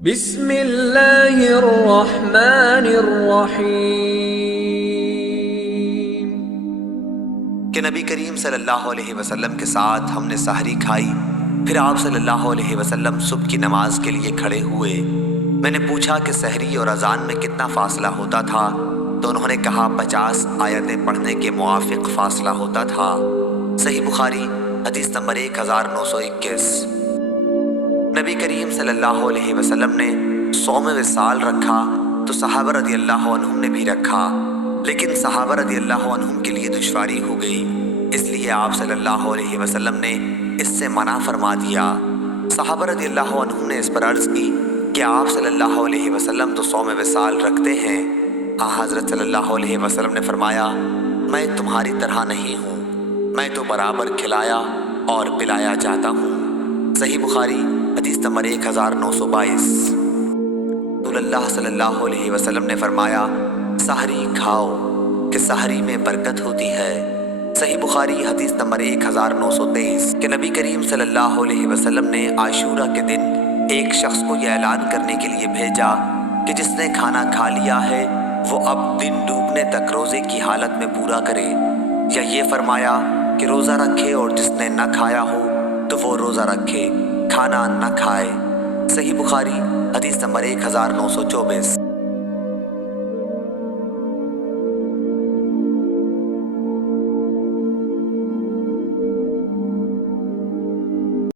بسم اللہ الرحمن الرحیم۔ کہ نبی کریم صلی اللہ علیہ وسلم کے ساتھ ہم نے سحری کھائی، پھر آپ صلی اللہ علیہ وسلم صبح کی نماز کے لیے کھڑے ہوئے۔ میں نے پوچھا کہ سحری اور اذان میں کتنا فاصلہ ہوتا تھا، تو انہوں نے کہا 50 آیتیں پڑھنے کے موافق فاصلہ ہوتا تھا۔ صحیح بخاری حدیث نمبر 1921۔ نبی کریم صلی اللہ علیہ وسلم نے صوم وصال رکھا تو صحابہ رضی اللہ عنہم نے بھی رکھا، لیکن صحابہ رضی اللہ عنہم کے لیے دشواری ہو گئی، اس لیے آپ صلی اللہ علیہ وسلم نے اس سے منع فرما دیا۔ صحابہ رضی اللہ عنہم نے اس پر عرض کی کہ آپ صلی اللہ علیہ وسلم تو صوم وصال رکھتے ہیں۔ حضرت صلی اللہ علیہ وسلم نے فرمایا، میں تمہاری طرح نہیں ہوں، میں تو برابر کھلایا اور پلایا جاتا ہوں۔ صحیح بخاری حدیث نمبر 1922۔ رسول اللہ صلی اللہ علیہ وسلم نے فرمایا، سحری کھاؤ کہ سحری میں برکت ہوتی ہے۔ صحیح بخاری حدیث نمبر 1923۔ کہ نبی کریم صلی اللہ علیہ وسلم نے عاشورہ کے دن ایک شخص کو یہ اعلان کرنے کے لیے بھیجا کہ جس نے کھانا کھا لیا ہے وہ اب دن ڈوبنے تک روزے کی حالت میں پورا کرے، یا یہ فرمایا کہ روزہ رکھے اور جس نے نہ کھایا ہو تو وہ روزہ رکھے، کھانا نہ کھائے۔ صحیح بخاری حدیث نمبر 1924۔